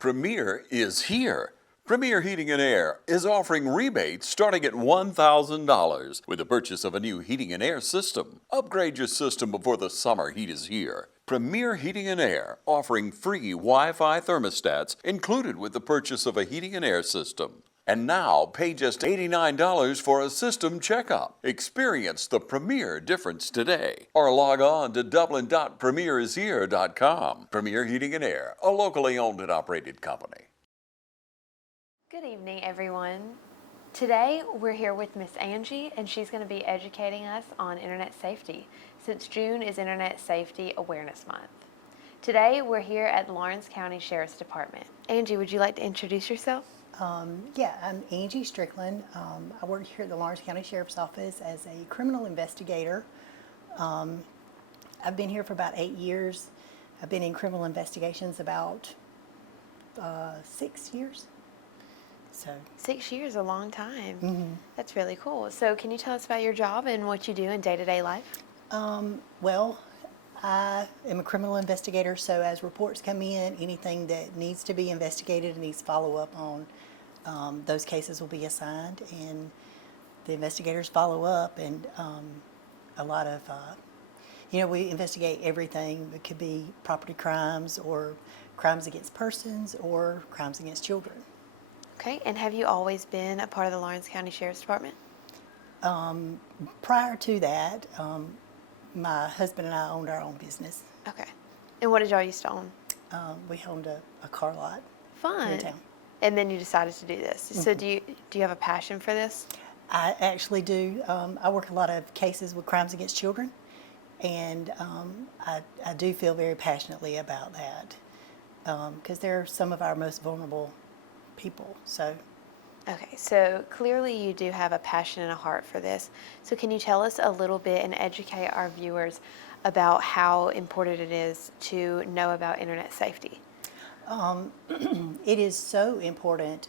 Premier is here. Premier Heating and Air is offering rebates starting at $1,000 with the purchase of a new heating and air system. Upgrade your system before the summer heat is here. Premier Heating and Air offering free Wi-Fi thermostats included with the purchase of a heating and air system. And now pay just $89 for a system checkup. Experience the Premier difference today. Or log on to dublin.premierishere.com. Premier Heating and Air, a locally owned and operated company. Good evening, everyone. Today we're here with Miss Angie, and she's going to be educating us on internet safety, since June is Internet Safety Awareness Month. Today we're here at Lawrence County Sheriff's Department. Angie, would you like to introduce yourself? Yeah, I'm Angie Strickland. I work here at the Lawrence County Sheriff's Office as a criminal investigator. I've been here for about 8 years. I've been in criminal investigations about 6 years. So 6 years, a long time. That's really cool. So can you tell us about your job and what you do in day-to-day life? Well, I am a criminal investigator, so as reports come in, anything that needs to be investigated and needs follow-up on, those cases will be assigned, and the investigators follow up, and a lot of, we investigate everything. It could be property crimes or crimes against persons or crimes against children. Okay, and have you always been a part of the Lawrence County Sheriff's Department? Prior to that, my husband and I owned our own business. Okay. And what did y'all used to own? We owned a car lot. Fun. In town. And then you decided to do this. So do you have a passion for this? I actually do. I work a lot of cases with crimes against children, and I do feel very passionately about that because they're some of our most vulnerable people. So. Okay, so clearly you do have a passion and a heart for this. So can you tell us a little bit and educate our viewers about how important it is to know about internet safety? It is so important,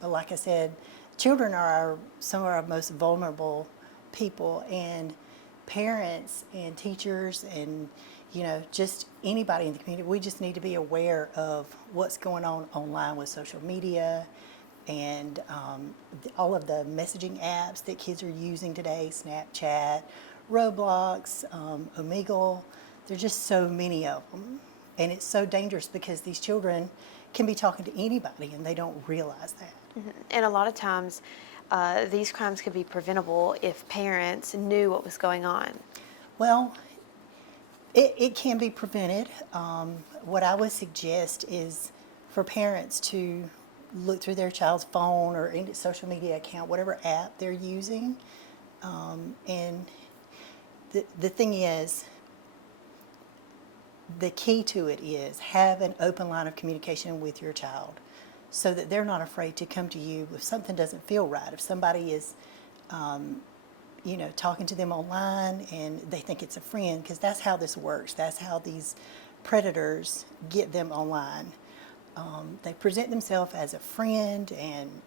but like I said, children are some of our most vulnerable people, and parents and teachers and just anybody in the community, we just need to be aware of what's going on online with social media and all of the messaging apps that kids are using today, Snapchat, Roblox, Omegle. There's just so many of them. And it's so dangerous because these children can be talking to anybody and they don't realize that. And a lot of times, these crimes could be preventable if parents knew what was going on. Well, it can be prevented. What I would suggest is for parents to look through their child's phone or any social media account, whatever app they're using. And the thing is, the key to it is have an open line of communication with your child so that they're not afraid to come to you if something doesn't feel right. If somebody is, talking to them online and they think it's a friend, because that's how this works. That's how these predators get them online. They present themselves as a friend and,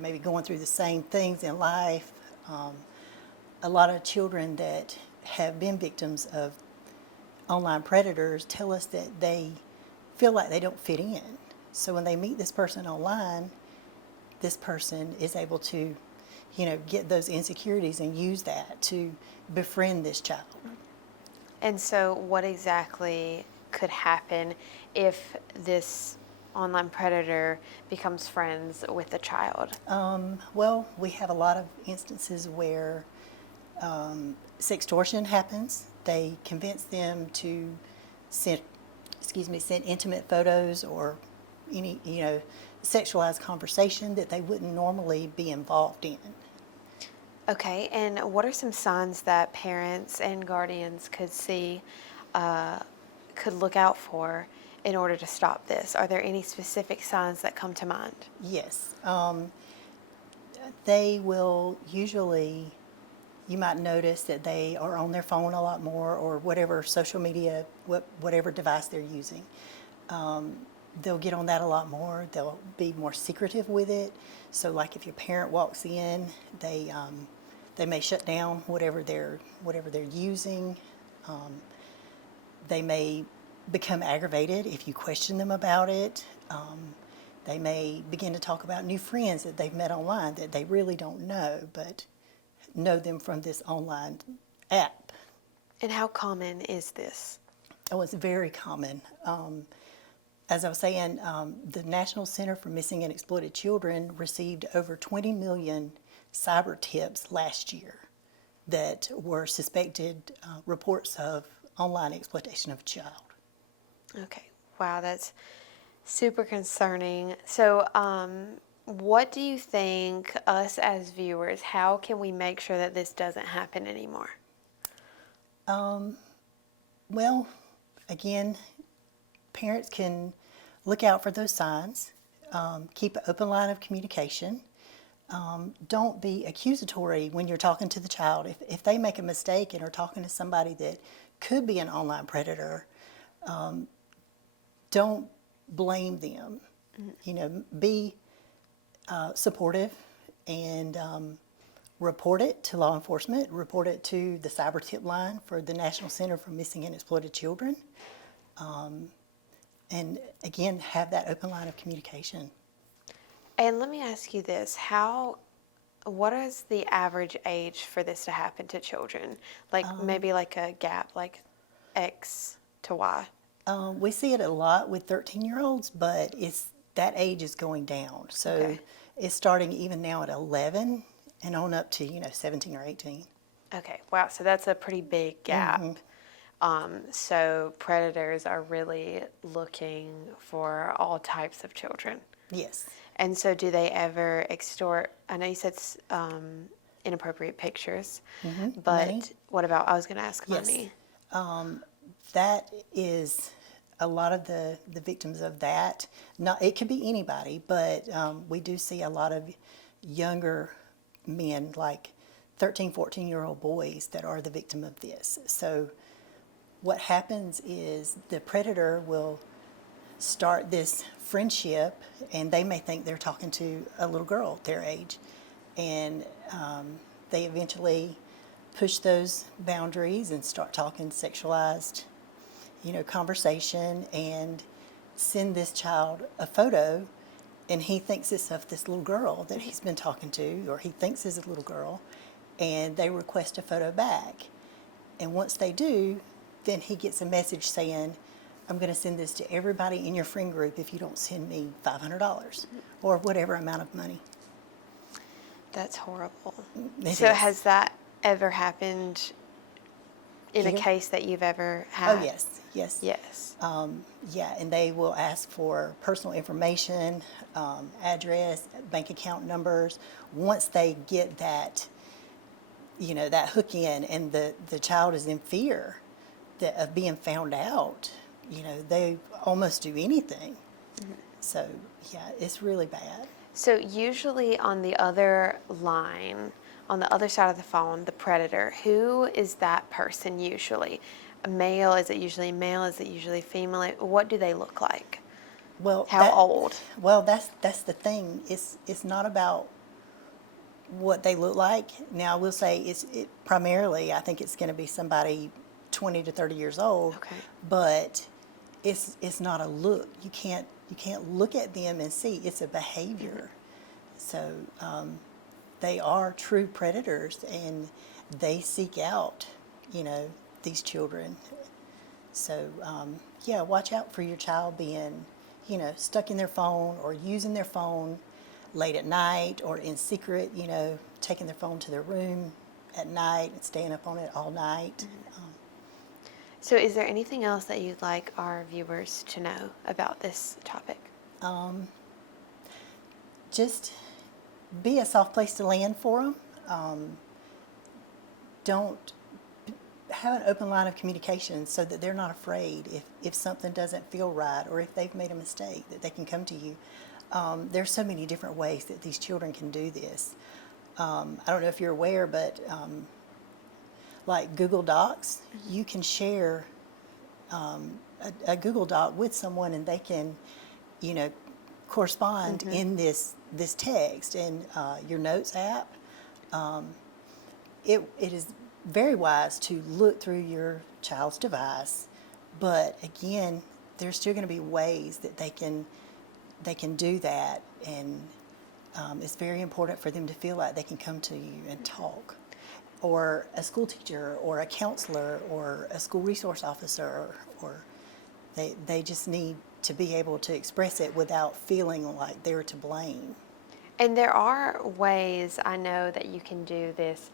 maybe going through the same things in life. A lot of children that have been victims of online predators tell us that they feel like they don't fit in. So when they meet this person online, this person is able to, get those insecurities and use that to befriend this child. And so what exactly could happen if this online predator becomes friends with the child? Well, we have a lot of instances where sextortion happens. They convince them to send intimate photos or any, sexualized conversation that they wouldn't normally be involved in. Okay, and what are some signs that parents and guardians could see, could look out for in order to stop this? Are there any specific signs that come to mind? Yes. They will usually, you might notice that they are on their phone a lot more, or whatever social media, whatever device they're using. They'll get on that a lot more. They'll be more secretive with it. So like if your parent walks in, they may shut down whatever they're using. They may become aggravated if you question them about it. They may begin to talk about new friends that they've met online that they really don't know, but know them from this online app. And how common is this? Oh, it's very common. As I was saying, the National Center for Missing and Exploited Children received over 20 million cyber tips last year that were suspected reports of online exploitation of a child. Okay, wow, that's super concerning. So, what do you think, us as viewers, how can we make sure that this doesn't happen anymore? Well, again, parents can look out for those signs, keep an open line of communication. Don't be accusatory when you're talking to the child. If they make a mistake and are talking to somebody that could be an online predator, don't blame them. Be supportive and report it to law enforcement, report it to the cyber tip line for the National Center for Missing and Exploited Children. And again, have that open line of communication. And let me ask you this, what is the average age for this to happen to children? Like maybe like a gap, like X to Y? We see it a lot with 13-year-olds, but that age is going down. So Okay. it's starting even now at 11 and on up to 17 or 18. Okay, wow, so that's a pretty big gap. So predators are really looking for all types of children. Yes. And so do they ever extort, I know you said inappropriate pictures, but Money? what about, I was going to ask Yes. money. That is a lot of the victims of that. It could be anybody, but we do see a lot of younger men, like 13, 14-year-old boys that are the victim of this. So what happens is the predator will start this friendship, and they may think they're talking to a little girl their age, and they eventually push those boundaries and start talking sexualized conversation, and send this child a photo, and he thinks it's of this little girl that he's been talking to, or he thinks is a little girl, and they request a photo back. And once they do, then he gets a message saying, I'm going to send this to everybody in your friend group if you don't send me $500 or whatever amount of money. That's horrible. It So is. has that ever happened in a Here? case that you've ever had? Oh, yes, yes. Yes. Yeah, and they will ask for personal information, address, bank account numbers. Once they get that, that hook in, and the child is in fear of being found out, they almost do anything. So, yeah, it's really bad. So usually on the other line, on the other side of the phone, the predator, who is that person usually? A male? Is it usually male? Is it usually female? What do they look like? Well, How old? Well, that's the thing. It's not about what they look like. Now, I will say primarily, I think it's going to be somebody 20 to 30 years old. Okay. But it's not a look. You can't look at them and see. It's a behavior. So they are true predators, and they seek out these children. So yeah, watch out for your child being stuck in their phone or using their phone late at night or in secret, taking their phone to their room at night and staying up on it all night. So is there anything else that you'd like our viewers to know about this topic? Just be a soft place to land for them. Don't have an open line of communication so that they're not afraid if something doesn't feel right, or if they've made a mistake, that they can come to you. There's so many different ways that these children can do this. I don't know if you're aware, but like Google Docs, you can share a Google Doc with someone, and they can, correspond in this text. And your Notes app, it is very wise to look through your child's device But again, there's still going to be ways that they can do that, and it's very important for them to feel like they can come to you and talk, or a school teacher, or a counselor, or a school resource officer, or they just need to be able to express it without feeling like they're to blame. And there are ways I know that you can do this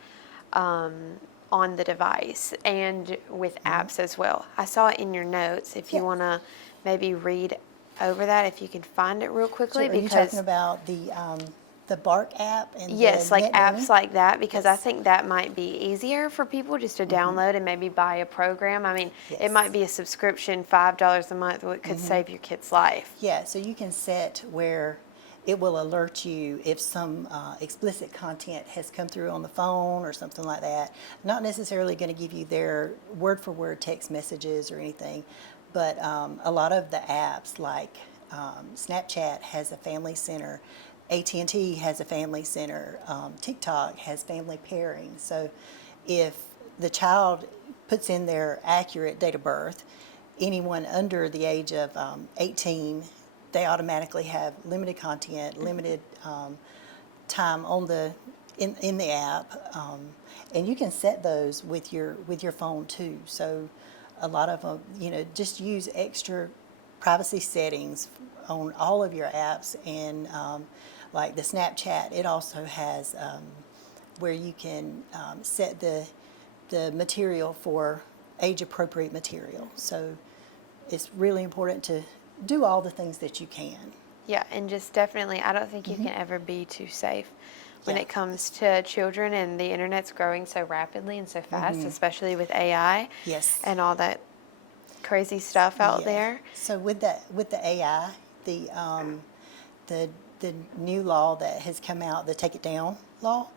on the device and with apps as well. I saw it in your notes. If you want to maybe read over that, if you can find it real quickly. So are you talking about the Bark app? And Yes, the like Net apps Bunny? like that, because I Yes. think that might be easier for people just to download and maybe buy a program. I mean, it Yes. might be a subscription, $5 a month, what could save your kid's life. Yeah, so you can set where it will alert you if some explicit content has come through on the phone or something like that. Not necessarily going to give you their word-for-word text messages or anything, but a lot of the apps like Snapchat has a family center, AT&T has a family center, TikTok has family pairing. So if the child puts in their accurate date of birth, anyone under the age of 18, they automatically have limited content, limited time on in the app, and you can set those with your phone too. So a lot of them, just use extra privacy settings on all of your apps, and like the Snapchat, it also has where you can set the material for age-appropriate material. So it's really important to do all the things that you can. Yeah, and just definitely, I don't think you can ever be too safe when Yeah. it comes to children, and the internet's growing so rapidly and so fast, especially with AI Yes. and all that crazy stuff out Yeah. there. So with the AI, the new law that has come out, the Take It Down law,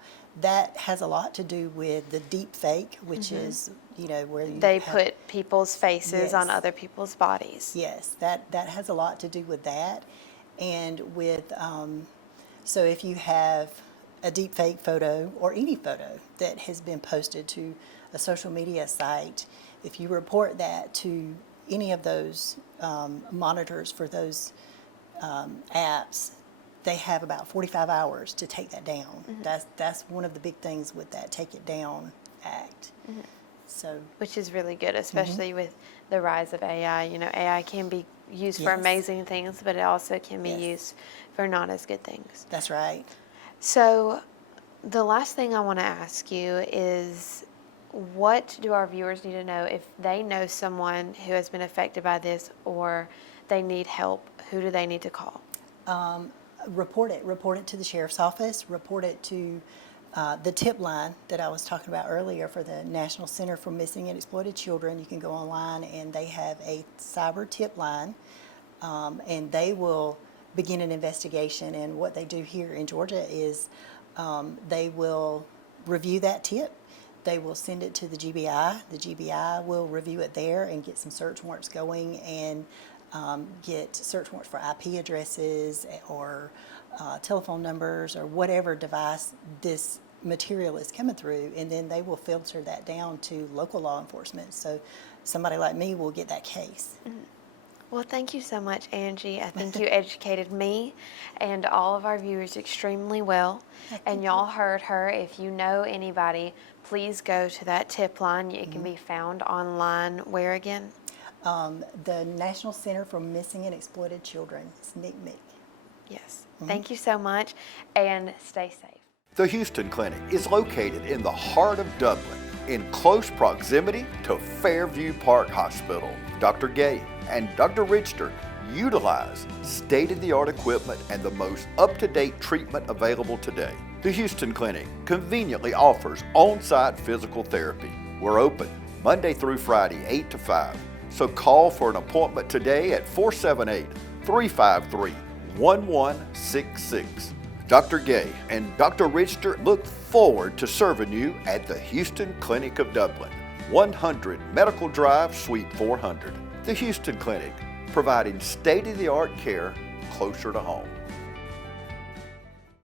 that has a lot to do with the deep fake, which is where you They have- put people's faces on Yes. other people's bodies. Yes, that has a lot to do with that, and with so if you have a deep fake photo or any photo that has been posted to a social media site, if you report that to any of those monitors for those apps, they have about 45 hours to take that down. That's one of the big things with that Take It Down Act. So Which is really good, especially with the rise of AI. AI can be used for Yes. amazing things, but it also can be Yes. used for not as good things. that's right. So, the last thing I want to ask you is, what do our viewers need to know if they know someone who has been affected by this, or they need help? Who do they need to call? Report it to the sheriff's office, report it to the tip line that I was talking about earlier for the National Center for Missing and Exploited Children. You can go online and they have a cyber tip line, and they will begin an investigation. And what they do here in Georgia is they will review that tip. They will send it to the GBI. The GBI will review it there and get some search warrants going, and get search warrants for IP addresses or telephone numbers or whatever device this material is coming through, and then they will filter that down to local law enforcement. So somebody like me will get that case. Well, thank you so much, Angie. I think you educated me and all of our viewers extremely well. And y'all heard her. If you know anybody, please go to that tip line. It can be found online. Where again? The National Center for Missing and Exploited Children, SNCMEC. Yes. Thank you so much, and stay safe. The Houston Clinic is located in the heart of Dublin, in close proximity to Fairview Park Hospital. Dr. Gay and Dr. Richter utilize state-of-the-art equipment and the most up-to-date treatment available today. The Houston Clinic conveniently offers on-site physical therapy. We're open Monday through Friday, 8 to 5. So call for an appointment today at 478-353-1166. Dr. Gay and Dr. Richter look forward to serving you at the Houston Clinic of Dublin, 100 Medical Drive, Suite 400. The Houston Clinic, providing state-of-the-art care closer to home.